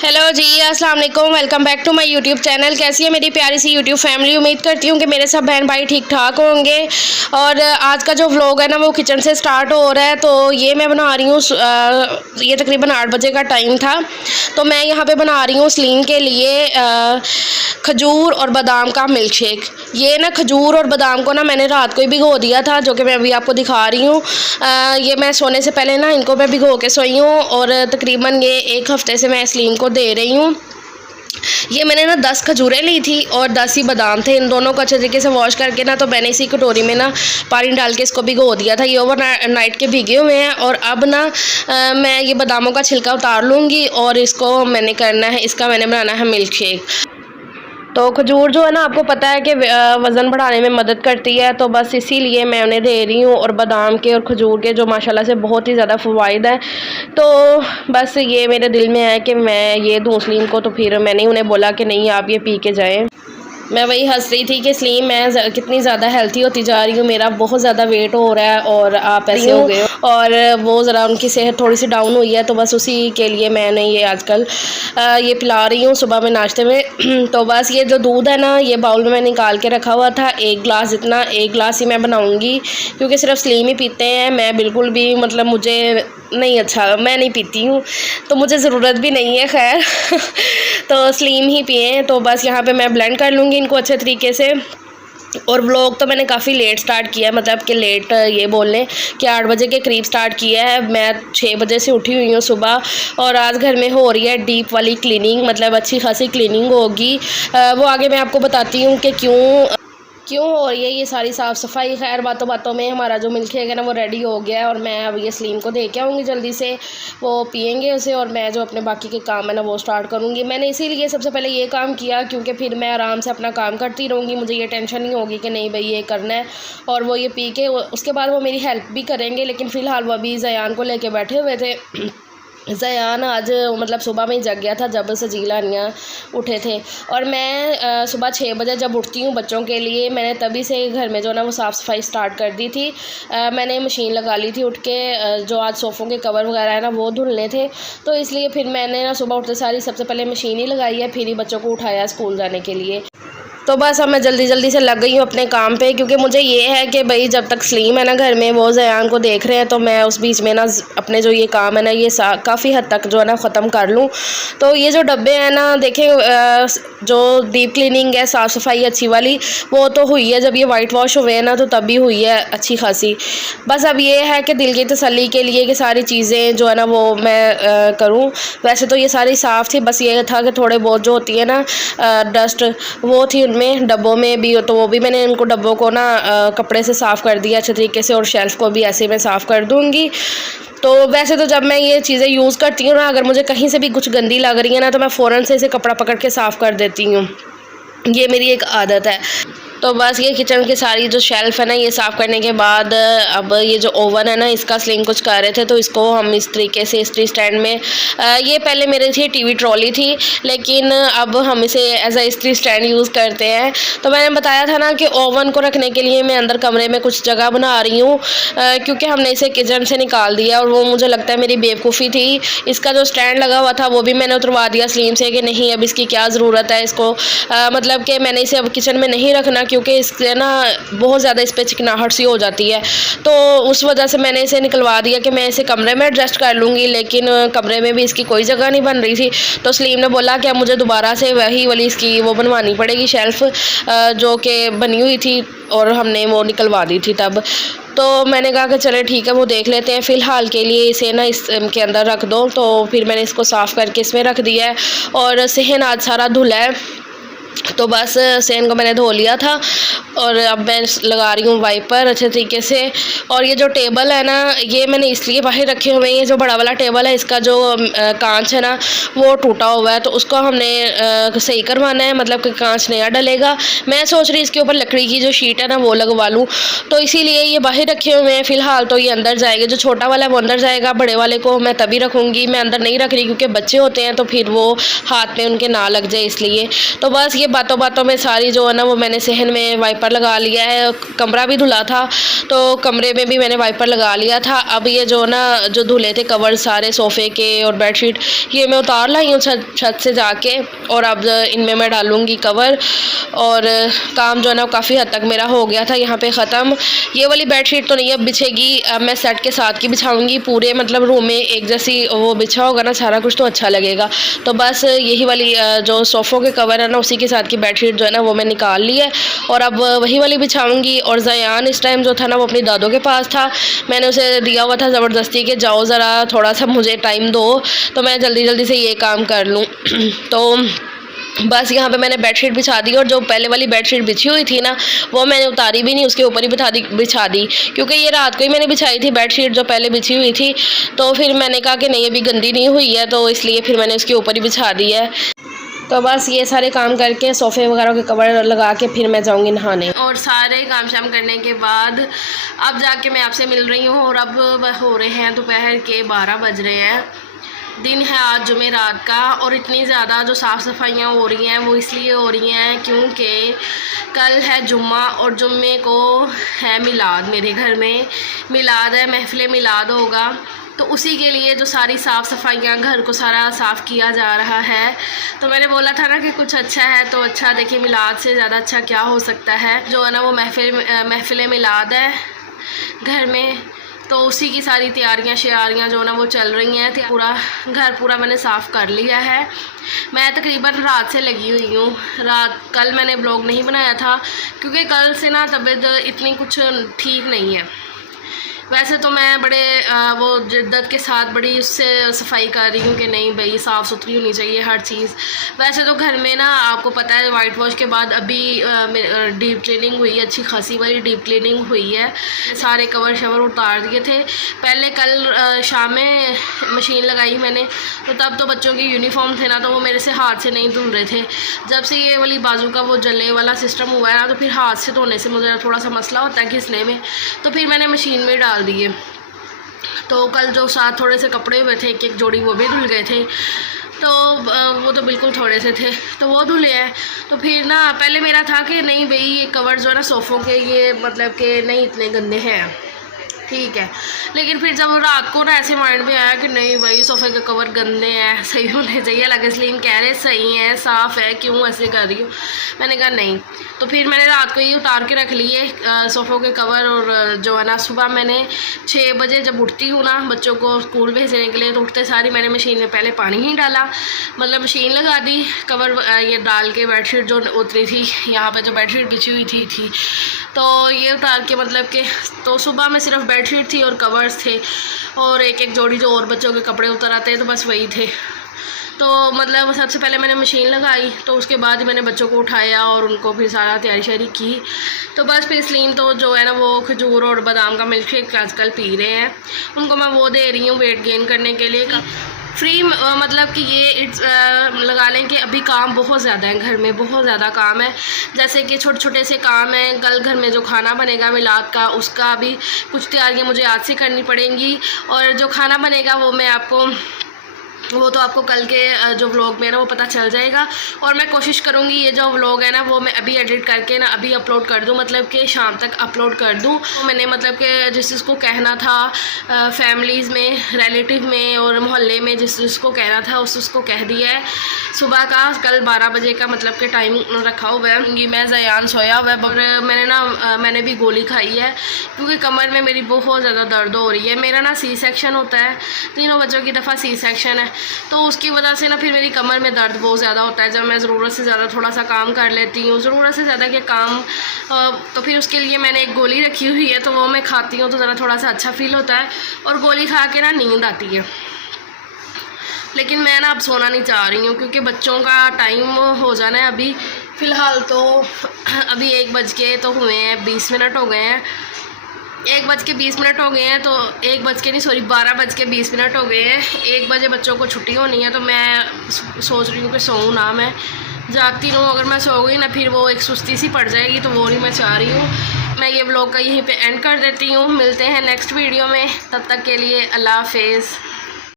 Hello जी, अस्सलाम वालेकुम। Welcome back to my YouTube channel. कैसी है मेरी प्यारी सी यूट्यूब फैमिली। उम्मीद करती हूँ कि मेरे सब बहन भाई ठीक ठाक होंगे। और आज का जो व्लॉग है ना वो किचन से स्टार्ट हो रहा है। तो ये मैं बना रही हूँ, ये तकरीबन 8 बजे का टाइम था। तो मैं यहाँ पे बना रही हूँ सलीम के लिए खजूर और बादाम का मिल्क शेक। ये ना खजूर और बादाम को ना मैंने रात को ही भिगो दिया था, जो कि मैं अभी आपको दिखा रही हूँ। ये मैं सोने से पहले ना इनको मैं भिगो के सोई हूँ और तकरीबन ये 1 हफ़्ते से मैं सलीम को दे रही हूँ। ये मैंने ना 10 खजूरें ली थी और 10 ही बादाम थे। इन दोनों को अच्छे तरीके से वॉश करके ना तो मैंने इसी कटोरी में ना पानी डाल के इसको भिगो दिया था। ये ओवर नाइट के भीगे हुए हैं। और अब ना मैं ये बादामों का छिलका उतार लूँगी और इसको मैंने करना है, इसका मैंने बनाना है मिल्क शेक। तो खजूर जो है ना आपको पता है कि वज़न बढ़ाने में मदद करती है, तो बस इसीलिए मैं उन्हें दे रही हूँ। और बादाम के और खजूर के जो माशाल्लाह से बहुत ही ज़्यादा फ़वाइद है, तो बस ये मेरे दिल में है कि मैं ये दूँ सलीम को। तो फिर मैंने उन्हें बोला कि नहीं, आप ये पी के जाएँ। मैं वही हंस रही थी कि सलीम मैं कितनी ज़्यादा हेल्थी होती जा रही हूँ, मेरा बहुत ज़्यादा वेट हो रहा है और आप ऐसे हो गए हो। और वो ज़रा उनकी सेहत थोड़ी सी डाउन हुई है, तो बस उसी के लिए मैंने ये आजकल ये पिला रही हूँ सुबह में नाश्ते में। तो बस ये जो दूध है ना, ये बाउल में मैं निकाल के रखा हुआ था, 1 गिलास जितना, 1 गिलास ही मैं बनाऊँगी क्योंकि सिर्फ सलीम ही पीते हैं। मैं बिल्कुल भी मतलब मुझे नहीं अच्छा, मैं नहीं पीती हूँ, तो मुझे ज़रूरत भी नहीं है खैर। तो सलीम ही पिए। तो बस यहाँ पे मैं ब्लेंड कर लूँगी इनको अच्छे तरीके से। और व्लॉग तो मैंने काफ़ी लेट स्टार्ट किया है, मतलब कि लेट ये बोल लें कि 8 बजे के करीब स्टार्ट किया है। मैं 6 बजे से उठी हुई हूँ सुबह। और आज घर में हो रही है डीप वाली क्लीनिंग, मतलब अच्छी खासी क्लीनिंग होगी। वो आगे मैं आपको बताती हूँ कि क्यों हो रही है ये सारी साफ़ सफाई। खैर बातों बातों में हमारा जो मिल्क शेक है ना वो रेडी हो गया है और मैं अब ये सलीम को दे के आऊँगी जल्दी से, वो पियेंगे उसे और मैं जो अपने बाकी के काम है ना वो स्टार्ट करूँगी। मैंने इसीलिए सबसे पहले ये काम किया क्योंकि फिर मैं आराम से अपना काम करती रहूँगी, मुझे ये टेंशन नहीं होगी कि नहीं भाई ये करना है। और वो ये पी के उसके बाद वो मेरी हेल्प भी करेंगे। लेकिन फ़िलहाल वो अभी ज़यान को लेके बैठे हुए थे। ज़यान आज मतलब सुबह में ही जग गया था जब सजीला अनिया उठे थे। और मैं सुबह 6 बजे जब उठती हूँ बच्चों के लिए, मैंने तभी से घर में जो ना वो साफ़ सफाई स्टार्ट कर दी थी। मैंने मशीन लगा ली थी उठ के, जो आज सोफ़ों के कवर वगैरह है ना वो धुलने थे, तो इसलिए फिर मैंने ना सुबह उठते सारी सबसे पहले मशीन ही लगाई है, फिर ही बच्चों को उठाया स्कूल जाने के लिए। तो बस अब मैं जल्दी जल्दी से लग गई हूँ अपने काम पे, क्योंकि मुझे ये है कि भाई जब तक सलीम है ना घर में, वो ज़यान को देख रहे हैं, तो मैं उस बीच में ना अपने जो ये काम है ना ये काफ़ी हद तक जो है ना ख़त्म कर लूँ। तो ये जो डब्बे हैं ना देखें, जो डीप क्लीनिंग है, साफ़ सफाई अच्छी वाली, वो तो हुई है जब ये वाइट वॉश हुए हैं ना, तो तभी हुई है अच्छी खासी। बस अब ये है कि दिल की तसल्ली के लिए कि सारी चीज़ें जो है ना वो मैं करूँ। वैसे तो ये सारी साफ़ थी, बस ये था कि थोड़े बहुत जो होती है ना डस्ट वो थी उनमें, डब्बों में भी, तो वो भी मैंने उनको डब्बों को ना कपड़े से साफ़ कर दिया अच्छे तरीके से। और शेल्फ़ को भी ऐसे मैं साफ़ कर दूँगी। तो वैसे तो जब मैं ये चीज़ें यूज़ करती हूँ ना, अगर मुझे कहीं से भी कुछ गंदी लग रही है ना, तो मैं फ़ौरन से इसे कपड़ा पकड़ के साफ़ कर देती हूँ। ये मेरी एक आदत है। तो बस ये किचन की सारी जो शेल्फ़ है ना ये साफ़ करने के बाद अब ये जो ओवन है ना इसका स्लिंग कुछ कर रहे थे, तो इसको हम इस तरीके से इस्त्री स्टैंड में, ये पहले मेरे थी टीवी ट्रॉली थी, लेकिन अब हम इसे एज अ इस्त्री स्टैंड यूज़ करते हैं। तो मैंने बताया था ना कि ओवन को रखने के लिए मैं अंदर कमरे में कुछ जगह बना रही हूँ, क्योंकि हमने इसे किचन से निकाल दिया और वो मुझे लगता है मेरी बेवकूफ़ी थी। इसका जो स्टैंड लगा हुआ था वो भी मैंने उतरवा दिया सलीम से कि नहीं अब इसकी क्या ज़रूरत है, इसको मतलब कि मैंने इसे अब किचन में नहीं रखना, क्योंकि इससे ना बहुत ज़्यादा इस पर चिकनाहट सी हो जाती है। तो उस वजह से मैंने इसे निकलवा दिया कि मैं इसे कमरे में एडजस्ट कर लूँगी, लेकिन कमरे में भी इसकी कोई जगह नहीं बन रही थी। तो सलीम ने बोला कि अब मुझे दोबारा से वही वाली इसकी वो बनवानी पड़ेगी शेल्फ़, जो कि बनी हुई थी और हमने वो निकलवा दी थी तब। तो मैंने कहा कि चले ठीक है वो देख लेते हैं, फ़िलहाल के लिए इसे ना इसके अंदर रख दो। तो फिर मैंने इसको साफ़ करके इसमें रख दिया है। और सहन आज सारा धुला है, तो बस सहन को मैंने धो लिया था और अब मैं लगा रही हूँ वाइपर अच्छे तरीके से। और ये जो टेबल है ना ये मैंने इसलिए बाहर रखे हुए हैं, ये जो बड़ा वाला टेबल है इसका जो कांच है ना वो टूटा हुआ है, तो उसको हमने सही करवाना है, मतलब कि कांच नया डलेगा। मैं सोच रही इसके ऊपर लकड़ी की जो शीट है ना वो लगवा लूँ, तो इसीलिए ये बाहर रखे हुए हैं फ़िलहाल। तो ये अंदर जाएंगे, जो छोटा वाला है वो अंदर जाएगा, बड़े वाले को मैं तभी रखूँगी, मैं अंदर नहीं रख रही क्योंकि बच्चे होते हैं तो फिर वो हाथ में उनके ना लग जाए इसलिए। तो बस ये बातों बातों में सारी जो है ना वो मैंने सहन में वाइपर लगा लिया है। कमरा भी धुला था तो कमरे में भी मैंने वाइपर लगा लिया था। अब ये जो ना जो धुले थे कवर सारे सोफ़े के और बेडशीट, ये मैं उतार लाई हूँ छत से जाके, और अब इनमें मैं डालूँगी कवर। और काम जो है ना काफ़ी हद तक मेरा हो गया था यहाँ पे ख़त्म। ये वाली बेडशीट तो नहीं अब बिछेगी, अब मैं सेट के साथ की बिछाऊँगी। पूरे मतलब रूम में एक जैसी वो बिछा होगा ना सारा कुछ तो अच्छा लगेगा। तो बस यही वाली जो सोफ़ों के कवर है ना उसी के साथ की बेडशीट जो है ना वो मैं निकाल ली है और अब वही वाली बिछाऊँगी। और ज़यान इस टाइम जो था ना वो अपनी दादों के पास था। मैंने उसे दिया हुआ था ज़बरदस्ती कि जाओ ज़रा थोड़ा सा मुझे टाइम दो, तो मैं जल्दी जल्दी से ये काम कर लूँ। तो बस यहाँ पे मैंने बेडशीट बिछा दी, और जो पहले वाली बेडशीट बिछी हुई थी ना वो मैंने उतारी भी नहीं, उसके ऊपर ही बिछा दी क्योंकि ये रात को ही मैंने बिछाई थी बेडशीट जो पहले बिछी हुई थी। तो फिर मैंने कहा कि नहीं अभी गंदी नहीं हुई है, तो इसलिए फिर मैंने उसके ऊपर ही बिछा दी है। तो बस ये सारे काम करके सोफ़े वगैरह के कवर लगा के फिर मैं जाऊंगी नहाने। और सारे काम शाम करने के बाद अब जाके मैं आपसे मिल रही हूँ, और अब हो रहे हैं दोपहर के 12 बज रहे हैं। दिन है आज जुमेरात का, और इतनी ज़्यादा जो साफ़ सफाइयाँ हो रही हैं वो इसलिए हो रही हैं क्योंकि कल है जुम्मा, और जुम्मे को है मिलाद। मेरे घर में मिलाद है, महफिल मिलाद होगा, तो उसी के लिए जो सारी साफ़ सफाइयाँ घर को सारा साफ़ किया जा रहा है। तो मैंने बोला था ना कि कुछ अच्छा है तो अच्छा, देखिए मिलाद से ज़्यादा अच्छा क्या हो सकता है। जो है ना वो महफिल मिलाद है घर में, तो उसी की सारी तैयारियाँ जो ना वो चल रही हैं। पूरा मैंने साफ़ कर लिया है। मैं तकरीबन रात से लगी हुई हूँ। कल मैंने ब्लॉग नहीं बनाया था क्योंकि कल से ना तबीयत इतनी कुछ ठीक नहीं है। वैसे तो मैं बड़े वो जिद्दत के साथ बड़ी उससे सफाई कर रही हूँ कि नहीं भाई साफ़ सुथरी होनी चाहिए हर चीज़। वैसे तो घर में ना आपको पता है वाइट वॉश के बाद अभी डीप क्लीनिंग हुई है, अच्छी खासी वाली डीप क्लीनिंग हुई है। सारे कवर शवर उतार दिए थे। पहले कल शाम में मशीन लगाई मैंने, तो तब तो बच्चों की यूनिफॉर्म थे ना तो वो मेरे से हाथ से नहीं धुल रहे थे। जब से ये वाली बाजू का वो जले वाला सिस्टम हुआ है ना तो फिर हाथ से धोने से मुझे थोड़ा सा मसला होता है घिसने में, तो फिर मैंने मशीन में डाल दिए। तो कल जो साथ थोड़े से कपड़े हुए थे एक जोड़ी वो भी धुल गए थे, तो वो तो बिल्कुल थोड़े से थे तो वो धुले हैं। तो फिर ना पहले मेरा था कि नहीं भाई ये कवर जो है ना सोफ़ों के ये मतलब कि नहीं इतने गंदे हैं, ठीक है। लेकिन फिर जब रात को ना ऐसे माइंड में आया कि नहीं भाई सोफ़े के कवर गंदे हैं, सही होने चाहिए। अलग इसलिए कह रहे सही है साफ़ है, क्यों ऐसे कर रही हूँ। मैंने कहा नहीं, तो फिर मैंने रात को ये उतार के रख लिए सोफ़ों के कवर। और जो है ना सुबह मैंने 6 बजे जब उठती हूँ ना बच्चों को स्कूल भेजने के लिए, तो उठते सारी मैंने मशीन में पहले पानी ही डाला, मतलब मशीन लगा दी। कवर ये डाल के बेडशीट जो उतरी थी यहाँ पे जो बेडशीट बिछी हुई थी तो ये उतार के मतलब कि तो सुबह में सिर्फ बेडशीट थी और कवर्स थे और एक जोड़ी जो और बच्चों के कपड़े उतर आते हैं तो बस वही थे। तो मतलब सबसे पहले मैंने मशीन लगाई, तो उसके बाद ही मैंने बच्चों को उठाया और उनको फिर सारा तैयारी शारी की। तो बस फिर स्लीम तो जो है ना वो खजूर और बादाम का मिल्क शेक आजकल पी रहे हैं, उनको मैं वो दे रही हूँ वेट गेन करने के लिए। फ्री मतलब कि ये लगा लें कि अभी काम बहुत ज़्यादा है, घर में बहुत ज़्यादा काम है। जैसे कि छोटे छोटे से काम हैं, कल घर में जो खाना बनेगा मिलाद का उसका भी कुछ तैयारियाँ मुझे आज से करनी पड़ेंगी, और जो खाना बनेगा वो तो आपको कल के जो व्लॉग में ना वो पता चल जाएगा। और मैं कोशिश करूँगी ये जो व्लॉग है ना वो मैं अभी एडिट करके ना अभी अपलोड कर दूँ, मतलब कि शाम तक अपलोड कर दूँ। तो मैंने मतलब कि जिस जिसको कहना था फैमिलीज़ में, रिलेटिव में और मोहल्ले में जिस जिसको कहना था उसको कह दिया है। सुबह का कल 12 बजे का मतलब कि टाइम रखा हुआ है। मैं ज़यान सोया हुआ है, और मैंने भी गोली खाई है क्योंकि कमर में मेरी बहुत ज़्यादा दर्द हो रही है। मेरा ना सी सेक्शन होता है, तीनों बच्चों की दफ़ा सी सेक्शन है, तो उसकी वजह से ना फिर मेरी कमर में दर्द बहुत ज़्यादा होता है। जब मैं ज़रूरत से ज़्यादा थोड़ा सा काम कर लेती हूँ, ज़रूरत से ज़्यादा के काम, तो फिर उसके लिए मैंने एक गोली रखी हुई है, तो वो मैं खाती हूँ तो ज़रा थोड़ा सा अच्छा फील होता है और गोली खा के ना नींद आती है। लेकिन मैं ना अब सोना नहीं चाह रही हूँ क्योंकि बच्चों का टाइम हो जाना है अभी। फ़िलहाल तो अभी 1 बज के तो हुए हैं 20 मिनट हो गए हैं, 1 बज के 20 मिनट हो गए हैं, तो 1 बज के नहीं सॉरी 12 बज के 20 मिनट हो गए हैं। 1 बजे बच्चों को छुट्टी होनी है, तो मैं सोच रही हूँ कि सोऊं ना, मैं जागती रहूँ। अगर मैं सो गई ना फिर वो एक सुस्ती सी पड़ जाएगी, तो वो नहीं मैं चाह रही हूँ। मैं ये व्लॉग का यहीं पे एंड कर देती हूँ। मिलते हैं नेक्स्ट वीडियो में, तब तक के लिए अल्लाह हाफिज़।